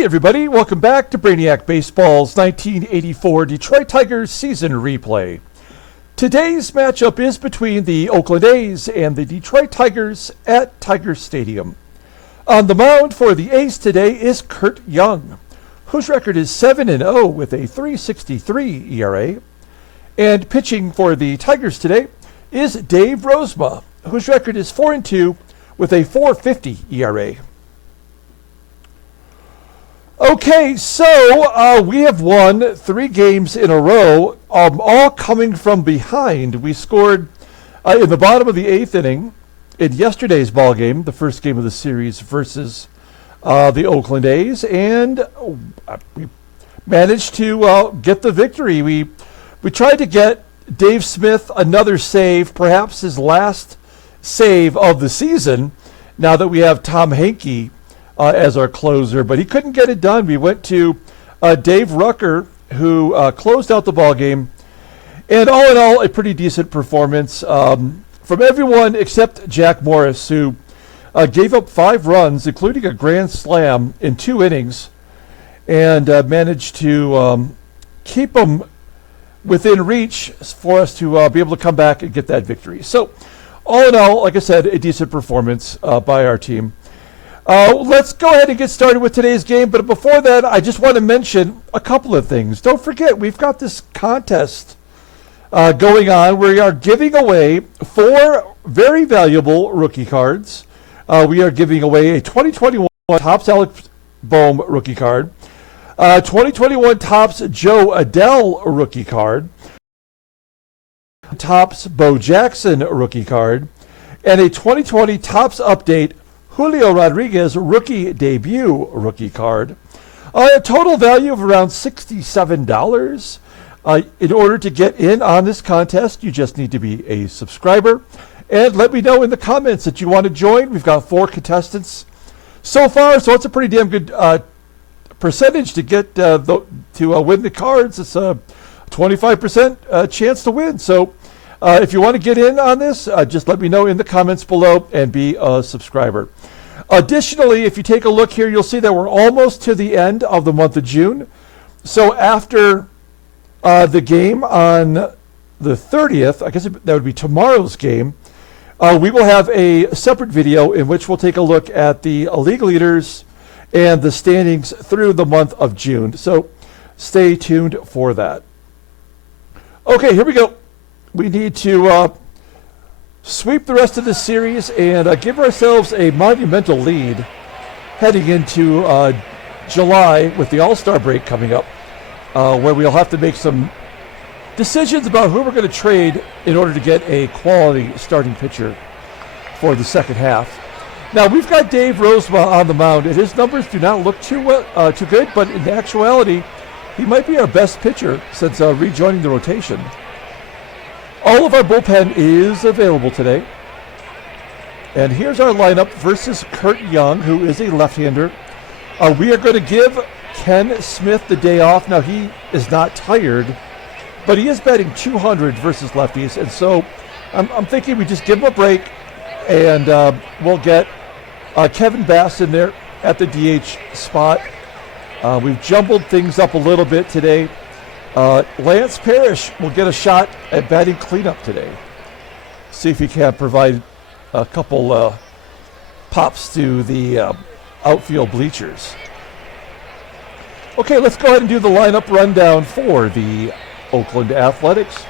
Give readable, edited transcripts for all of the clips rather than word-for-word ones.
Hi, everybody. Welcome back to Brainiac Baseball's 1984 Detroit Tigers season replay. Today's matchup is between the Oakland A's and the Detroit Tigers at Tiger Stadium. On the mound for the A's today is Curt Young, whose record is 7-0 with a 3.63 ERA. And pitching for the Tigers today is Dave Rozema, whose record is 4-2 with a 4.50 ERA. Okay, so we have won 3 games in a row, all coming from behind. We scored in the bottom of the 8th inning in yesterday's ball game, the first game of the series versus the Oakland A's, and we managed to get the victory. We tried to get Dave Smith another save, perhaps his last save of the season, now that we have Tom Henke as our closer, but he couldn't get it done. We went to Dave Rucker, who closed out the ball game, and all in all, a pretty decent performance from everyone except Jack Morris, who gave up 5 runs, including a grand slam in 2 innings, and managed to keep them within reach for us to be able to come back and get that victory. So, all in all, like I said, a decent performance by our team. Let's go ahead and get started with today's game, but before that, I just want to mention a couple of things. Don't forget, we've got this contest going on. We are giving away 4 very valuable rookie cards. We are giving away a 2021 Topps Alex Bohm rookie card, 2021 Topps Joe Adell rookie card, Topps Bo Jackson rookie card, and a 2020 Topps Update Julio Rodriguez rookie debut rookie card. A total value of around $67. In order to get in on this contest, you just need to be a subscriber. And let me know in the comments that you want to join. We've got 4 contestants so far, so it's a pretty damn good percentage to get to win the cards. It's a 25% chance to win. So if you want to get in on this, just let me know in the comments below and be a subscriber. Additionally, if you take a look here, you'll see that we're almost to the end of the month of June. So after the game on the 30th, I guess that would be tomorrow's game, we will have a separate video in which we'll take a look at the league leaders and the standings through the month of June. So stay tuned for that. Okay, here we go. We need to sweep the rest of this series and give ourselves a monumental lead heading into July with the All-Star break coming up, where we'll have to make some decisions about who we're going to trade in order to get a quality starting pitcher for the second half. Now, we've got Dave Rozema on the mound, and his numbers do not look too good, but in actuality, he might be our best pitcher since rejoining the rotation. All of our bullpen is available today. And here's our lineup versus Curt Young, who is a left-hander. We are going to give Ken Smith the day off. Now, he is not tired, but he is batting .200 versus lefties. And so I'm thinking we just give him a break, and we'll get Kevin Bass in there at the DH spot. We've jumbled things up a little bit today. Lance Parrish will get a shot at batting cleanup today. See if he can provide a couple pops to the outfield bleachers. Okay, let's go ahead and do the lineup rundown for the Oakland Athletics.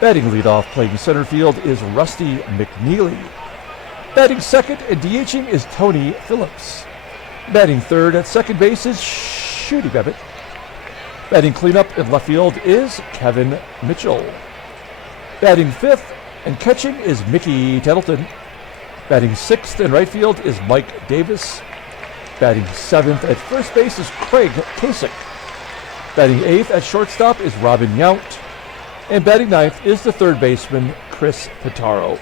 Batting leadoff, playing center field, is Rusty McNealy. Batting second and DHing is Tony Phillips. Batting third at second base is Shooty BABITT. Batting cleanup in left field is Kevin Mitchell. Batting fifth and catching is Mickey Tettleton. Batting sixth in right field is Mike Davis. Batting seventh at first base is Craig CASEK. Batting eighth at shortstop is Robin Yount. And batting ninth is the third baseman, Chris PITTARO.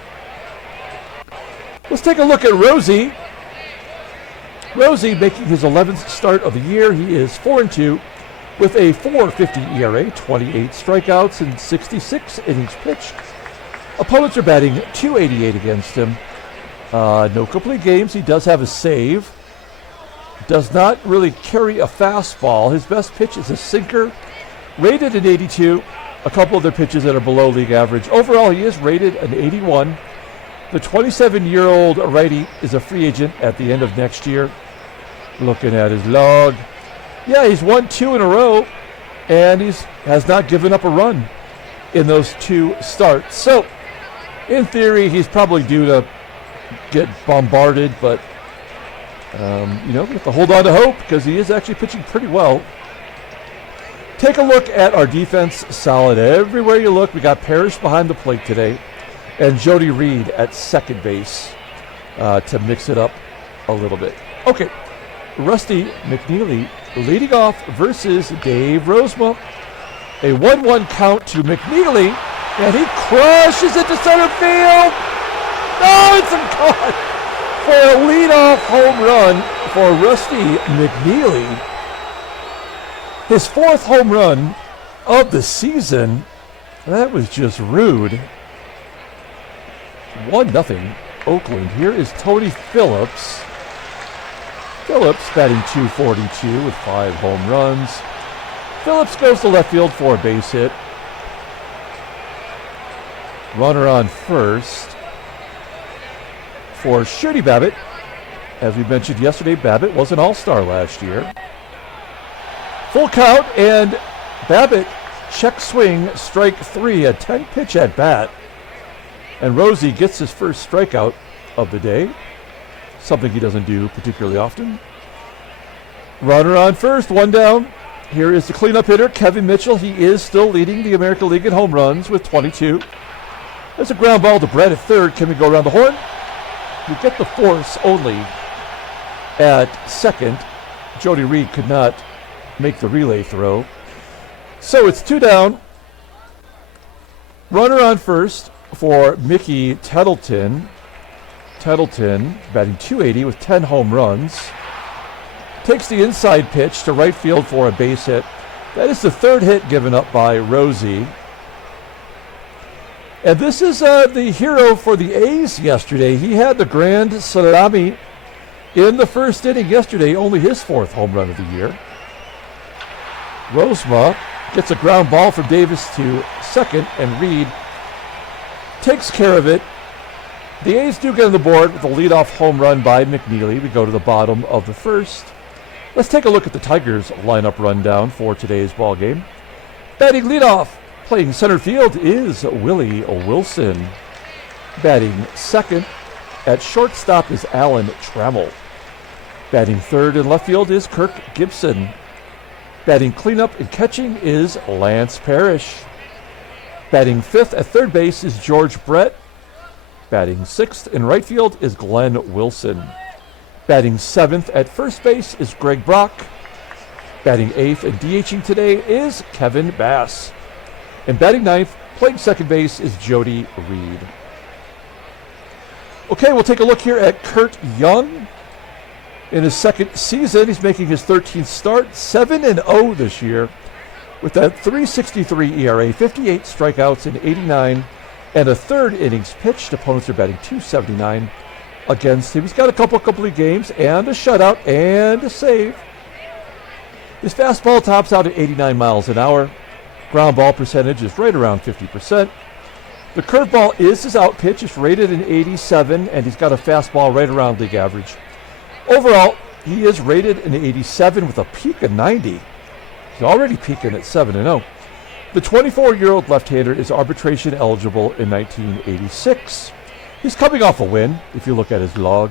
Let's take a look at Rosie. Rosie making his 11th start of the year. He is 4-2 with a 4.50 ERA, 28 strikeouts, and 66 innings pitched. Opponents are batting .288 against him. No complete games. He does have a save, does not really carry a fastball. His best pitch is a sinker, rated an 82. A couple of their pitches that are below league average. Overall, he is rated an 81. The 27-year-old righty is a free agent at the end of next year. Looking at his log. Yeah, he's won 2 in a row, and he has not given up a run in those 2 starts. So, in theory, he's probably due to get bombarded, but, we have to hold on to hope because he is actually pitching pretty well. Take a look at our defense. Solid everywhere you look. We got Parrish behind the plate today and Jody Reed at second base to mix it up a little bit. Okay, Rusty McNealy leading off versus Dave Rozema. A 1-1 count to McNealy, and he crushes it to center field. Oh, it's caught for a leadoff home run for Rusty McNealy. His 4th home run of the season. That was just rude. 1-0 Oakland. Here is Tony Phillips. Phillips batting .242 with 5 home runs. Phillips goes to left field for a base hit. Runner on first for Shooty BABITT. As we mentioned yesterday, BABITT was an all-star last year. Full count, and BABITT check swing, strike 3, a 10-pitch at bat. And Rosie gets his first strikeout of the day, something he doesn't do particularly often. Runner on first, 1 down. Here is the cleanup hitter, Kevin Mitchell. He is still leading the American League in home runs with 22. There's a ground ball to Brett at third. Can we go around the horn? We get the force only at second. Jody Reed could not make the relay throw. So it's 2 down. Runner on first for Mickey Tettleton. Tettleton batting .280 with 10 home runs. Takes the inside pitch to right field for a base hit. That is the 3rd hit given up by Rosie. And this is the hero for the A's yesterday. He had the grand salami in the first inning yesterday, only his 4th home run of the year. Rozema gets a ground ball from Davis to second, and Reed takes care of it. The A's do get on the board with a leadoff home run by McNealy. We go to the bottom of the first. Let's take a look at the Tigers lineup rundown for today's ball game. Batting leadoff, playing center field, is Willie Wilson. Batting second at shortstop is Alan Trammell. Batting third in left field is Kirk Gibson. Batting cleanup and catching is Lance Parrish. Batting 5th at third base is George Brett. Batting 6th in right field is Glenn Wilson. Batting 7th at first base is Greg Brock. Batting 8th and DHing today is Kevin Bass. And batting 9th, playing second base, is Jody Reed. Okay, we'll take a look here at Curt Young. In his 2nd season, he's making his 13th start, 7-0 this year, with a .363 ERA, 58 strikeouts in 89, and a 3rd innings pitched. Opponents are batting .279 against him. He's got a couple complete games and a shutout and a save. His fastball tops out at 89 miles an hour. Ground ball percentage is right around 50%. The curveball is his out pitch. It's rated an 87, and he's got a fastball right around league average. Overall, he is rated an 87 with a peak of 90. He's already peaking at 7-0. The 24-year-old left-hander is arbitration eligible in 1986. He's coming off a win, if you look at his log.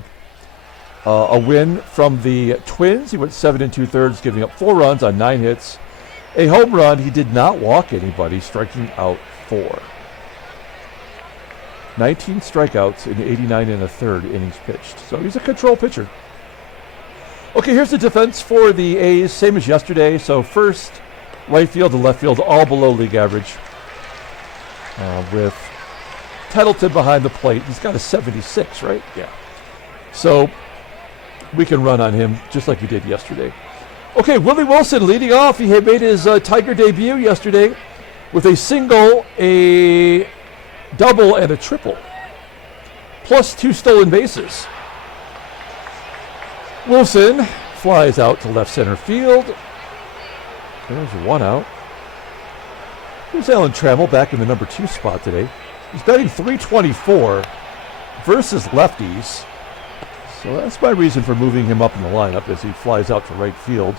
A win from the Twins. He went 7 2/3, giving up 4 runs on 9 hits. A home run. He did not walk anybody, striking out 4. 19 strikeouts in 89 1/3 innings pitched. So he's a control pitcher. Okay, here's the defense for the A's, same as yesterday. So first, right field and left field, all below league average. With Tettleton behind the plate. He's got a 76, right? Yeah. So we can run on him just like we did yesterday. Okay, Willie Wilson leading off. He had made his Tiger debut yesterday with a single, a double, and a triple, plus 2 stolen bases. Wilson, flies out to left center field. There's one out. Here's Alan Trammell back in the number 2 spot today. He's batting .324 versus lefties. So that's my reason for moving him up in the lineup as he flies out to right field.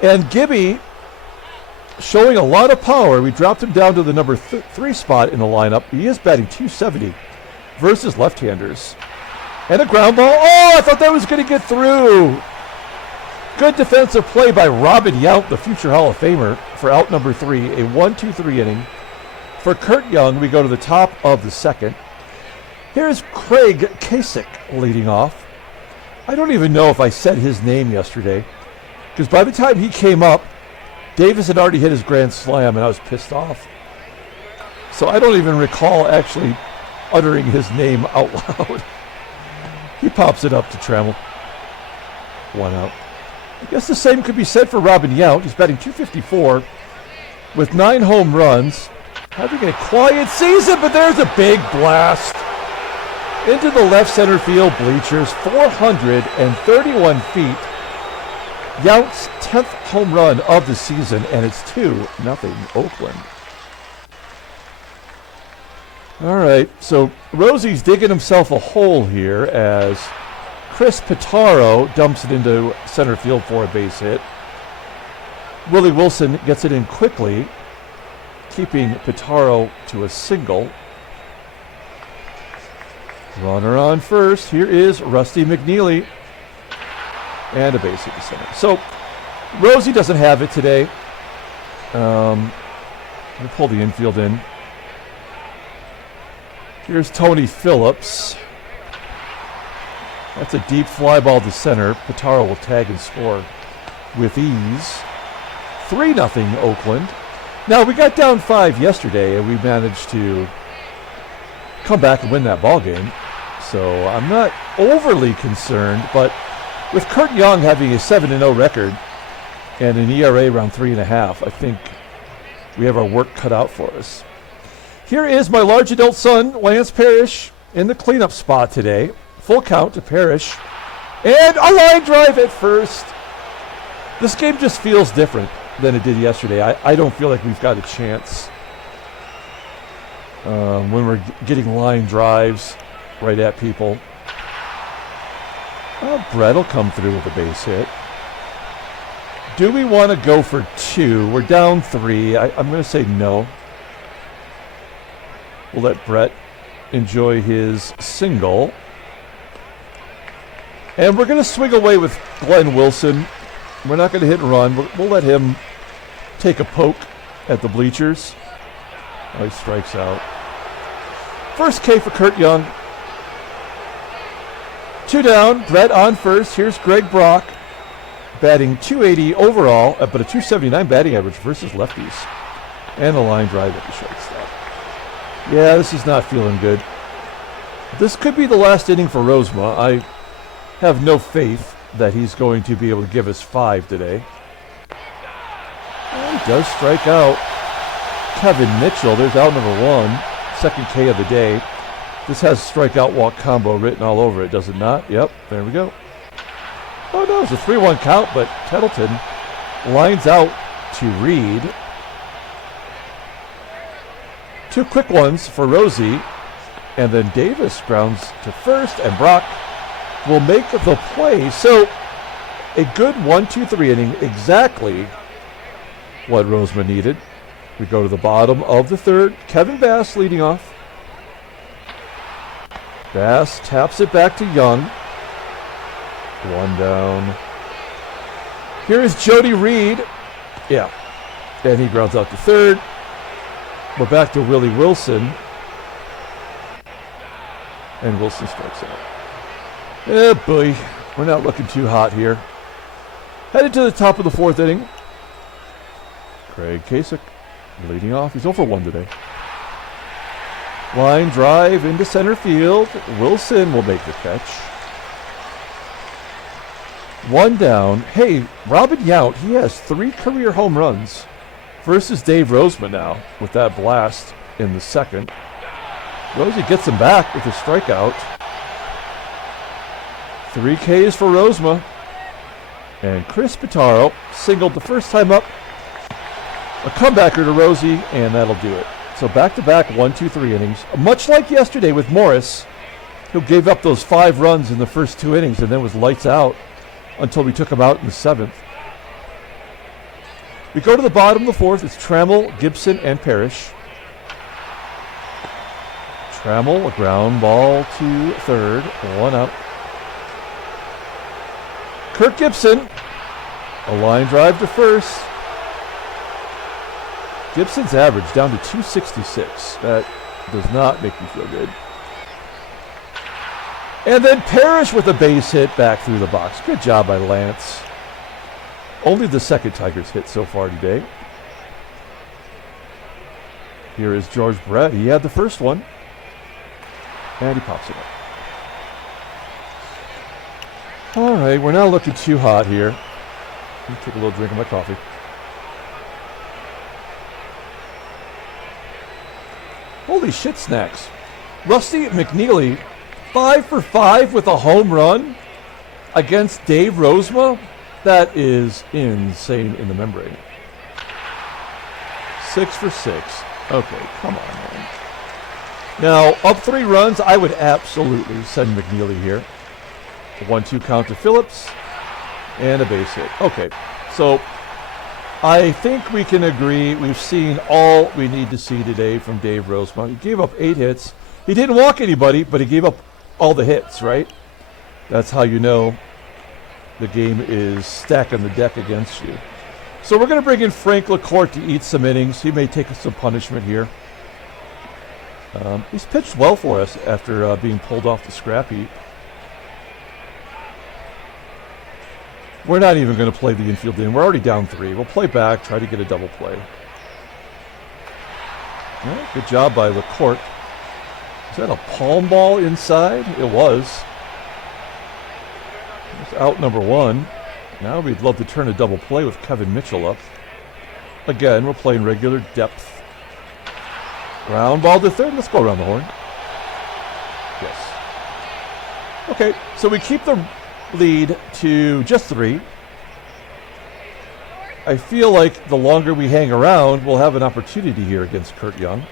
And Gibby showing a lot of power. We dropped him down to the number 3 spot in the lineup. He is batting .270 versus left-handers. And a ground ball. Oh, I thought that was going to get through. Good defensive play by Robin Yount, the future Hall of Famer, for out number 3. A 1-2-3 inning. For Curt Young, we go to the top of the second. Here's Craig Kasich leading off. I don't even know if I said his name yesterday, because by the time he came up, Davis had already hit his grand slam, and I was pissed off. So I don't even recall actually uttering his name out loud. He pops it up to Trammell. One out. I guess the same could be said for Robin Yount. He's batting .254 with 9 home runs. Having a quiet season, but there's a big blast into the left center field bleachers, 431 feet. Yount's 10th home run of the season, and it's 2-0 Oakland. All right, so Rosie's digging himself a hole here as Chris PITTARO dumps it into center field for a base hit. Willie Wilson gets it in quickly, keeping PITTARO to a single. Runner on first. Here is Rusty McNealy. And a base hit to center. So Rosie doesn't have it today. Let me pull the infield in. Here's Tony Phillips. That's a deep fly ball to center. PITTARO will tag and score with ease. 3-0 Oakland. Now, we got down 5 yesterday, and we managed to come back and win that ball game. So I'm not overly concerned, but with Curt Young having a 7-0 record and an ERA around 3.5, I think we have our work cut out for us. Here is my large adult son, Lance Parrish, in the cleanup spot today. Full count to Parrish. And a line drive at first. This game just feels different than it did yesterday. I don't feel like we've got a chance when we're getting line drives right at people. Brett will come through with a base hit. Do we want to go for 2? We're down 3. I'm going to say no. We'll let Brett enjoy his single. And we're going to swing away with Glenn Wilson. We're not going to hit and run. We'll let him take a poke at the bleachers. Oh, he strikes out. First K for Curt Young. 2 down. Brett on first. Here's Greg Brock, batting .280 overall, but a .279 batting average versus lefties. And a line drive at the shortstop. Yeah, this is not feeling good. This could be the last inning for Rozema. I have no faith that he's going to be able to give us 5 today. He does strike out Kevin Mitchell. There's out number 1. Second K of the day. This has strikeout walk combo written all over it, does it not? Yep, there we go. Oh no, it's a 3-1 count, but Tettleton lines out to Reed. 2 quick ones for Rosie, and then Davis grounds to first, and Brock will make the play. So a good 1-2-3 inning, exactly what Rozema needed. We go to the bottom of the third. Kevin Bass leading off. Bass taps it back to Young. 1 down. Here is Jody Reed. Yeah. And he grounds out to third. We're back to Willie Wilson. And Wilson strikes out. Eh, boy. We're not looking too hot here. Headed to the top of the 4th inning. Craig Kasich leading off. He's 0 for 1 today. Line drive into center field. Wilson will make the catch. 1 down. Hey, Robin Yount, he has 3 career home runs versus Dave Rozema now with that blast in the second. Rosie gets him back with a strikeout. 3 Ks for Rozema. And Chris PITTARO singled the first time up. A comebacker to Rosie, and that'll do it. So back-to-back 1, 2, 3 innings. Much like yesterday with Morris, who gave up those 5 runs in the first 2 innings and then was lights out until we took him out in the 7th. We go to the bottom of the 4th. It's Trammell, Gibson, and Parrish. Trammell, a ground ball to third. 1 out. Curt Gibson, a line drive to first. Gibson's average down to 266. That does not make me feel good. And then Parrish with a base hit back through the box. Good job by Lance. Only the second Tigers hit so far today. Here is George Brett. He had the first one. And he pops it up. All right, we're not looking too hot here. Let me take a little drink of my coffee. Holy shit snacks. Rusty McNealy, 5 for 5 with a home run against Dave Rozema. That is insane in the membrane. 6 for 6. Okay, come on, man. Now, up 3 runs, I would absolutely send McNealy here. A 1-2 count to Phillips and a base hit. Okay, so I think we can agree we've seen all we need to see today from Dave Rozema. He gave up 8 hits. He didn't walk anybody, but he gave up all the hits, right? That's how you know the game is stacking the deck against you. So we're going to bring in Frank LaCourte to eat some innings. He may take some punishment here. He's pitched well for us after being pulled off the scrap heap. We're not even going to play the infield in. We're already down 3. We'll play back, try to get a double play. Well, good job by LaCourte. Is that a palm ball inside? It was. It's out number 1. Now we'd love to turn a double play with Kevin Mitchell up. Again, we're playing regular depth. Ground ball to third. Let's go around the horn. Yes. Okay, so we keep the lead to just 3. I feel like the longer we hang around, we'll have an opportunity here against Curt Young.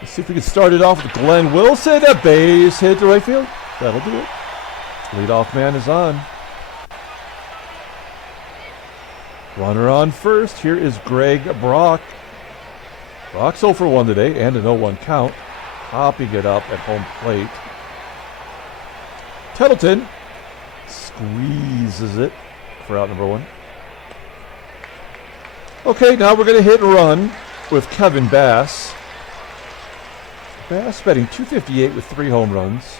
Let's see if we can start it off with Glenn Wilson. A base hit to right field. That'll do it. Leadoff man is on. Runner on first. Here is Greg Brock. Brock's 0 for 1 today and an 0-1 count. Popping it up at home plate. TETTLETON squeezes it for out number 1. Okay, now we're going to hit and run with Kevin Bass. Bass batting .258 with 3 home runs.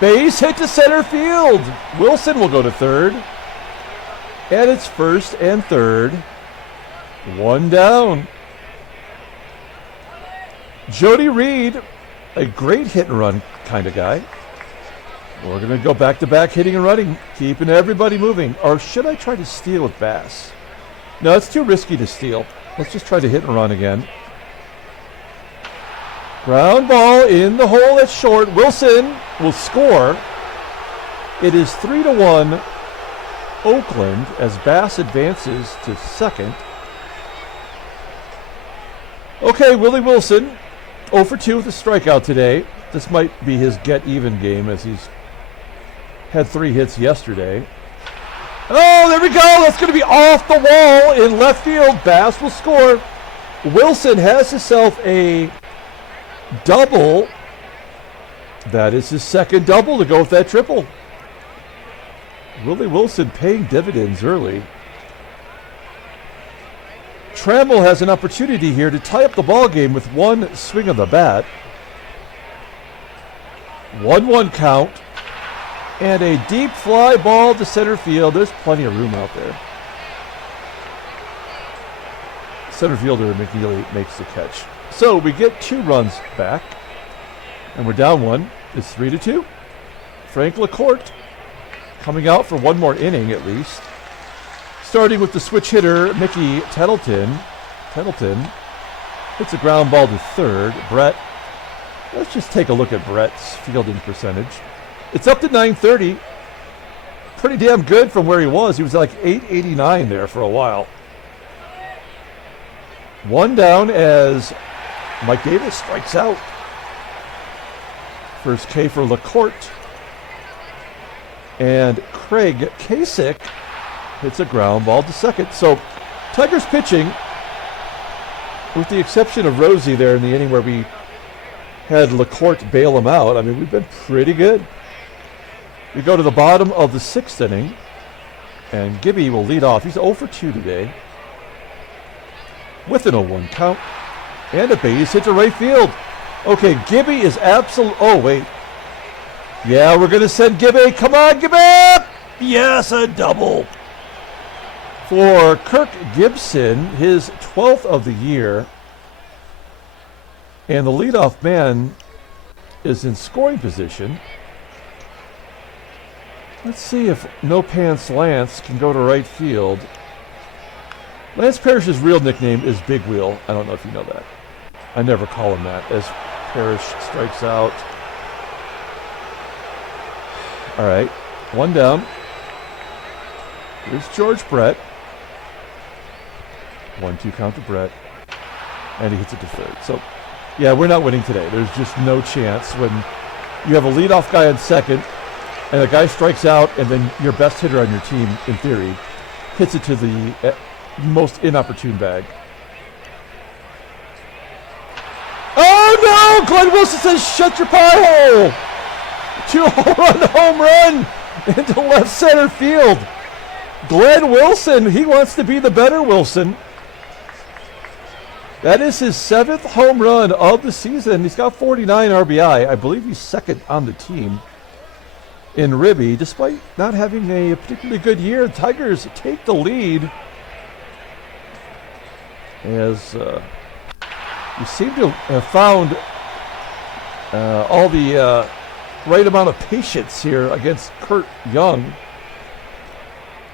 Base hit to center field. Wilson will go to third. And it's first and third. 1 down. Jody Reed, a great hit and run kind of guy. We're going to go back-to-back hitting and running, keeping everybody moving. Or should I try to steal with Bass? No, it's too risky to steal. Let's just try to hit and run again. Ground ball in the hole at short. Wilson will score. It is 3-1 Oakland as Bass advances to second. Okay, Willie Wilson, 0 for 2 with a strikeout today. This might be his get-even game as he's had 3 hits yesterday. Oh, there we go. That's going to be off the wall in left field. Bass will score. Wilson has himself a double. That is his second double to go with that triple. Willie Wilson paying dividends early. Trammell has an opportunity here to tie up the ball game with 1 swing of the bat. 1-1 count. And a deep fly ball to center field. There's plenty of room out there. Center fielder McNealy makes the catch. So we get 2 runs back. And we're down 1. It's 3-2. Frank LaCourte coming out for 1 more inning at least. Starting with the switch hitter, Mickey TETTLETON. TETTLETON hits a ground ball to third. Brett. Let's just take a look at Brett's fielding percentage. It's up to .930. pretty damn good from where he was. He was like 889 there for a while. One down as Mike Davis strikes out. First K for LaCourte. And Craig CASEK hits a ground ball to second. So Tigers pitching, with the exception of Rosie there in the inning where we had LaCourte bail him out, I mean, we've been pretty good. We go to the bottom of the sixth inning, and Gibby will lead off. He's 0 for 2 today with an 0-1 count and a base hit to right field. Okay, Gibby is absolute. Oh, wait. Yeah, we're going to send Gibby. Come on, Gibby! Yes, a double. For Kirk Gibson, his 12th of the year. And the leadoff man is in scoring position. Let's see if No Pants Lance can go to right field. Lance Parrish's real nickname is Big Wheel. I don't know if you know that. I never call him that as Parrish strikes out. All right, one down. Here's George Brett. 1-2 count to Brett. And he hits it to third. So, yeah, we're not winning today. There's just no chance when you have a leadoff guy on second and a guy strikes out and then your best hitter on your team, in theory, hits it to the most inopportune bag. Oh, no! Glenn Wilson says, shut your pie hole! 2-run home run into left center field. Glenn Wilson, he wants to be the better Wilson. That is his 7th home run of the season. He's got 49 RBI. I believe he's second on the team in Ribby, despite not having a particularly good year. The Tigers take the lead as we seem to have found all the right amount of patience here against Curt Young.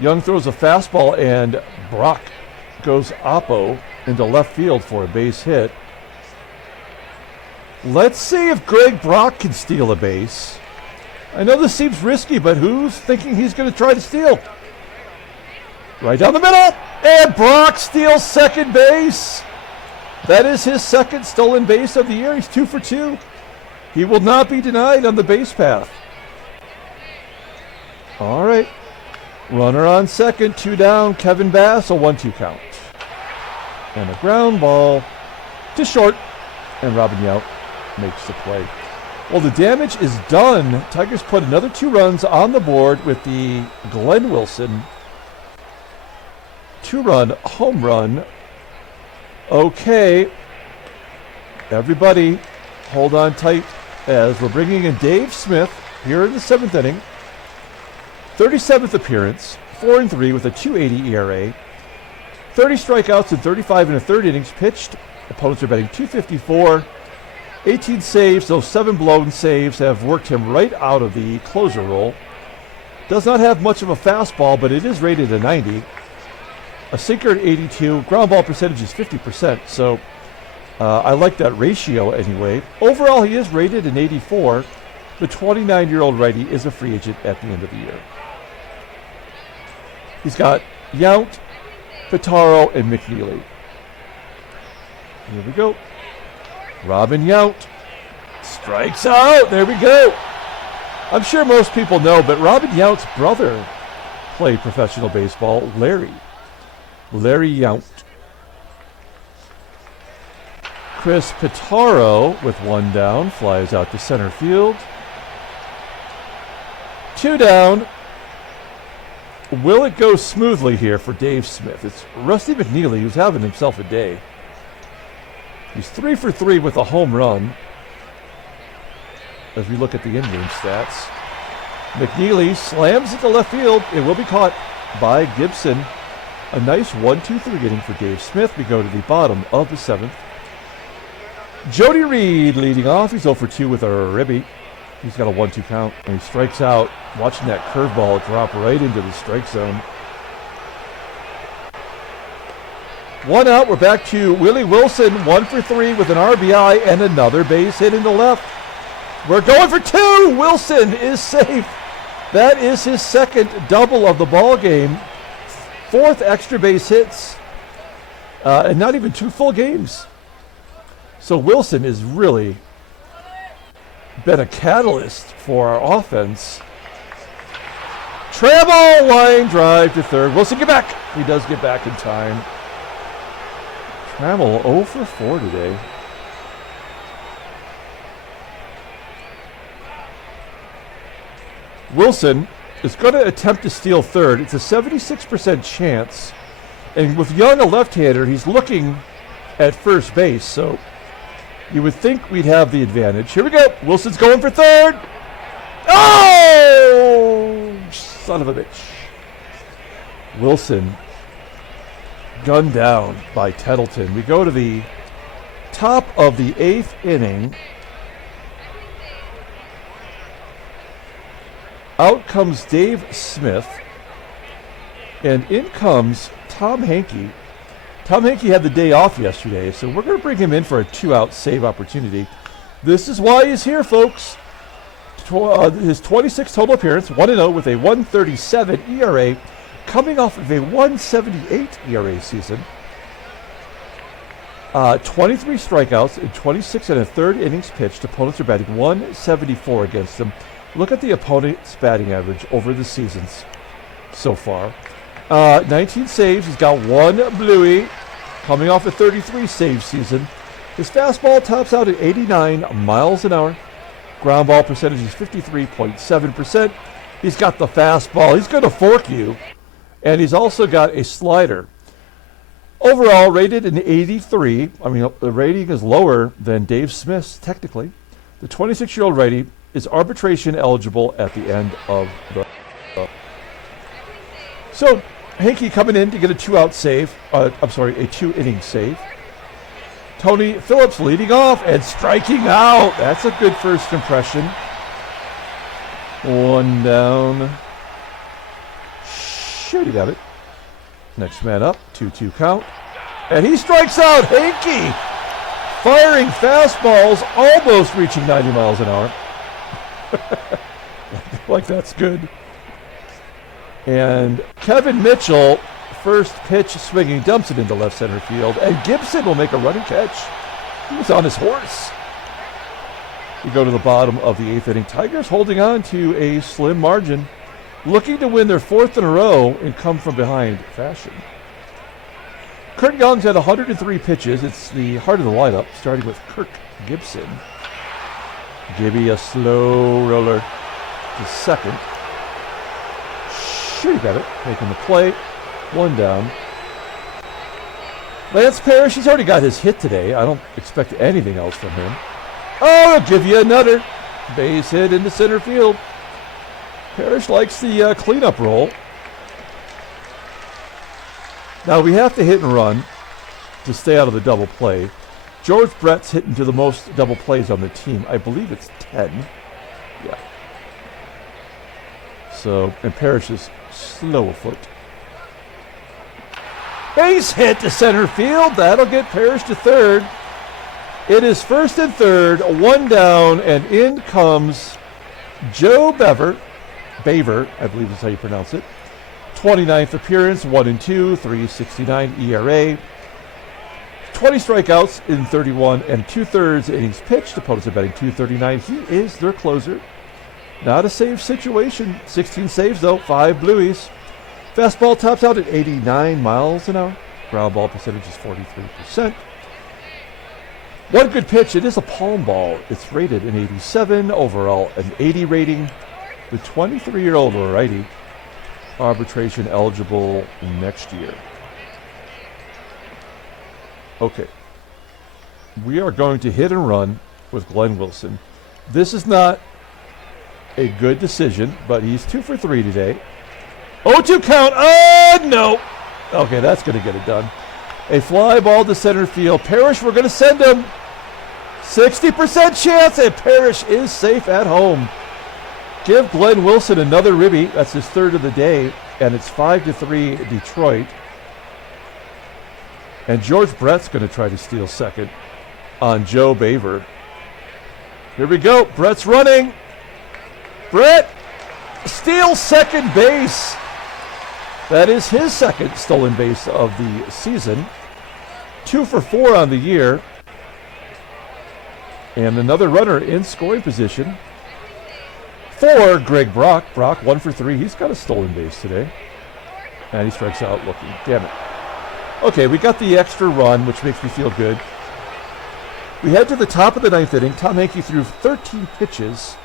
Young throws a fastball and Brock goes oppo into left field for a base hit. Let's see if Greg Brock can steal a base. I know this seems risky, but who's thinking he's going to try to steal? Right down the middle, and Brock steals second base. That is his second stolen base of the year. He's 2 for 2. He will not be denied on the base path. All right. Runner on second, 2 down. Kevin Bass, a 1-2 count. And a ground ball to short. And Robin Yount makes the play. Well, the damage is done. Tigers put another 2 runs on the board with the Glenn Wilson 2-run home run. Okay. Everybody, hold on tight as we're bringing in Dave Smith here in the 7th inning. 37th appearance, 4-3 with a 2.80 ERA. 30 strikeouts and 35 1/3 innings pitched. Opponents are batting .254. 18 saves, those 7 blown saves have worked him right out of the closer role. Does not have much of a fastball, but it is rated a 90. A sinker at 82. Ground ball percentage is 50%, so I like that ratio anyway. Overall, he is rated an 84. The 29-year-old righty is a free agent at the end of the year. He's got Yount, PITTARO, and McNEALY. Here we go. Robin Yount strikes out. There we go. I'm sure most people know, but Robin Yount's brother played professional baseball, Larry Yount. Chris PITTARO with 1 down flies out to center field. 2 down. Will it go smoothly here for Dave Smith? It's Rusty McNealy who's having himself a day. He's 3 for 3 with a home run. As we look at the in-game stats, McNealy slams it to left field. It will be caught by Gibson. A nice 1-2-3 inning for Dave Smith. We go to the bottom of the 7th. Jody Reed leading off. He's 0 for 2 with a ribby. He's got a 1-2 count, and he strikes out. Watching that curveball drop right into the strike zone. 1 out. We're back to Willie Wilson, 1 for 3 with an RBI and another base hit in the left. We're going for 2. Wilson is safe. That is his second double of the ball game. 4th extra base hits, and not even 2 full games. So Wilson has really been a catalyst for our offense. Trammell, line drive to third. Wilson, get back. He does get back in time. Trammell 0 for 4 today. Wilson is going to attempt to steal third. It's a 76% chance. And with Young, a left-hander, he's looking at first base. So you would think we'd have the advantage. Here we go. Wilson's going for third. Oh! Son of a bitch. Wilson gunned down by Tettleton. We go to the top of the 8th inning. Out comes Dave Smith, and in comes Tom Hankey. Tom Hankey had the day off yesterday, so we're going to bring him in for a 2-out save opportunity. This is why he's here, folks. His 26th total appearance, 1-0 with a 1.37 ERA, coming off of a 1.78 ERA season. 23 strikeouts in 26 and a third innings pitched. Opponents are batting 174 against him. Look at the opponent's batting average over the seasons so far. 19 saves. He's got 1 bluey, coming off a 33 save season. His fastball tops out at 89 miles an hour. Ground ball percentage is 53.7%. He's got the fastball. He's going to fork you. And he's also got a slider. Overall, rated an 83. I mean, the rating is lower than Dave Smith's, technically. The 26-year-old righty is arbitration eligible at the end of the... So, Hankey coming in to get a 2-out save. A 2-inning save. Tony Phillips leading off and striking out. That's a good first impression. 1 down. Shooty, BABITT. Next man up, 2-2 count. And he strikes out. Hankey firing fastballs almost reaching 90 miles an hour. Like that's good. And Kevin Mitchell, first pitch swinging, dumps it into left center field. And Gibson will make a running catch. He was on his horse. We go to the bottom of the 8th inning. Tigers holding on to a slim margin, looking to win their 4th in a row and come from behind fashion. Curt Young's had 103 pitches. It's the heart of the lineup, starting with Kirk Gibson. Gibby, a slow roller to second. Shooty, BABITT making the play. 1 down. Lance Parrish, he's already got his hit today. I don't expect anything else from him. Oh, he'll give you another base hit into center field. Parrish likes the cleanup role. Now we have to hit and run to stay out of the double play. George Brett's hitting to the most double plays on the team. I believe it's 10. Yeah. So, and Parrish is slow afoot. Base hit to center field. That'll get Parrish to third. It is 1st and 3rd, 1 down, and in comes Joe Baver, I believe is how you pronounce it. 29th appearance, 1-2, 3.69 ERA. 20 strikeouts in 31 and 2/3 innings pitched. Opponents are batting 239. He is their closer. Not a save situation. 16 saves though, 5 blueys. Fastball tops out at 89 miles an hour. Ground ball percentage is 43%. One good pitch. It is a palm ball. It's rated an 87. Overall, an 80 rating. The 23-year-old righty, arbitration eligible next year. Okay. We are going to hit and run with Glenn Wilson. This is not a good decision, but he's 2 for 3 today. 0-2 count. Oh, no. Okay, that's going to get it done. A fly ball to center field. Parrish, we're going to send him. 60% chance, and Parrish is safe at home. Give Glenn Wilson another ribby. That's his 3rd of the day, and it's 5-3 Detroit. And George Brett's going to try to steal second on Joe Baver. Here we go. Brett's running. Brett. steals second base. That is his second stolen base of the season. 2 for 4 on the year. And another runner in scoring position for Greg Brock. Brock 1 for 3. He's got a stolen base today. And he strikes out looking. Damn it. Okay, we got the extra run, which makes me feel good. We head to the top of the 9th inning. Tom Hankey threw 13 pitches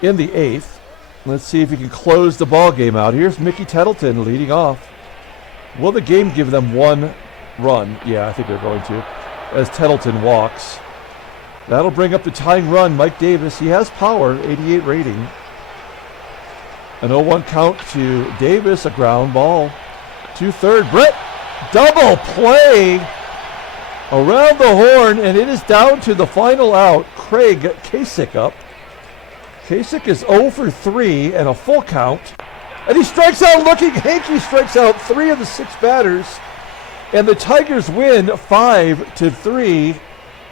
in the 8th. Let's see if he can close the ball game out. Here's Mickey Tettleton leading off. Will the game give them 1 run? Yeah, I think they're going to, as Tettleton walks. That'll bring up the tying run, Mike Davis. He has power, 88 rating. An 0-1 count to Davis, a ground ball to third. Brett, double play around the horn, and it is down to the final out. Craig Kasich up. Kasich is 0 for 3 and a full count. And he strikes out looking. Hankey strikes out 3 of the 6 batters. And the Tigers win 5-3.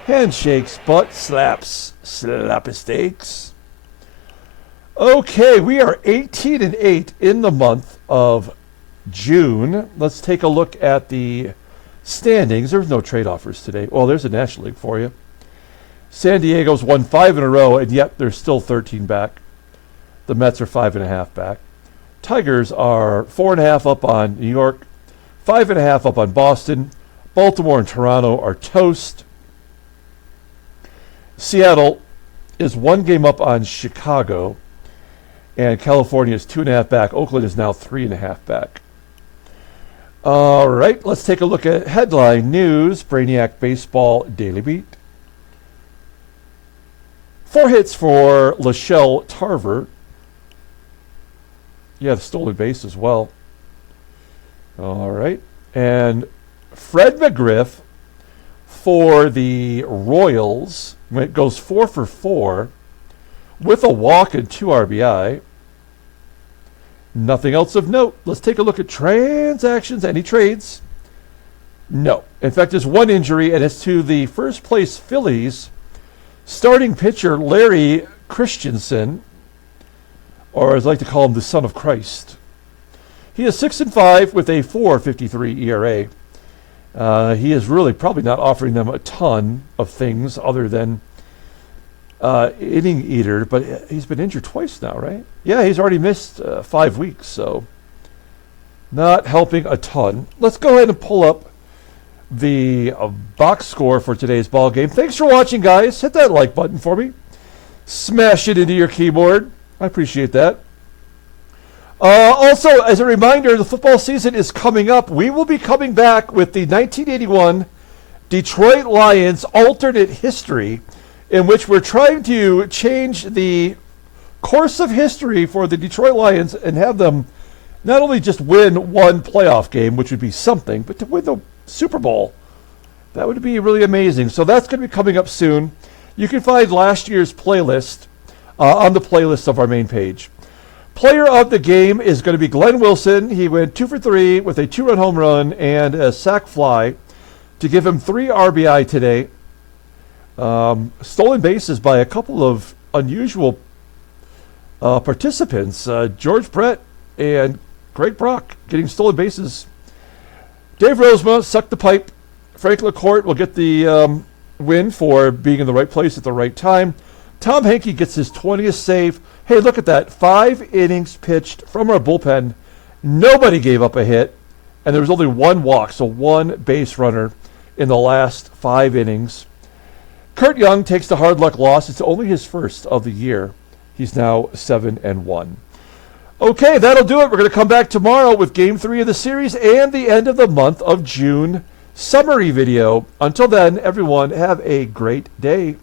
Handshakes, butt slaps, slap-a-steaks. Okay, we are 18-8 in the month of June. Let's take a look at the standings. There's no trade offers today. Well, there's a National League for you. San Diego's won 5 in a row, and yet they're still 13 back. The Mets are 5.5 back. Tigers are 4.5 up on New York, 5.5 up on Boston. Baltimore and Toronto are toast. Seattle is 1 game up on Chicago, and California is 2.5 back. Oakland is now 3.5 back. All right, let's take a look at headline news. Brainiac Baseball Daily Beat. 4 hits for Lachelle Tarver. Yeah, the stolen base as well. All right. And Fred McGriff for the Royals. It goes 4 for 4 with a walk and 2 RBI. Nothing else of note. Let's take a look at transactions. Any trades? No. In fact, there's 1 injury, and it's to the first place Phillies starting pitcher Larry Christensen, or as I like to call him, the Son of Christ. He is 6-5 with a 4.53 ERA. He is really probably not offering them a ton of things other than inning eater, but he's been injured twice now, right? Yeah, he's already missed 5 weeks, so not helping a ton. Let's go ahead and pull up the box score for today's ball game. Thanks for watching, guys. Hit that like button for me. Smash it into your keyboard. I appreciate that. Also, as a reminder, the football season is coming up. We will be coming back with the 1981 Detroit Lions alternate history, in which we're trying to change the course of history for the Detroit Lions and have them not only just win 1 playoff game, which would be something, but to win the Super Bowl. That would be really amazing. So that's going to be coming up soon. You can find last year's playlist on the playlist of our main page. Player of the game is going to be Glenn Wilson. He went 2 for 3 with a 2-run home run and a sac fly to give him 3 RBI today. Stolen bases by a couple of unusual participants. George Brett and Greg Brock getting stolen bases. Dave Rozema sucked the pipe. Frank LaCourte will get the win for being in the right place at the right time. Tom Hankey gets his 20th save. Hey, look at that. 5 innings pitched from our bullpen. Nobody gave up a hit, and there was only 1 walk, so 1 base runner in the last 5 innings. Curt Young takes the hard luck loss. It's only his first of the year. He's now 7-1. Okay, that'll do it. We're going to come back tomorrow with Game 3 of the series and the end of the month of June summary video. Until then, everyone, have a great day.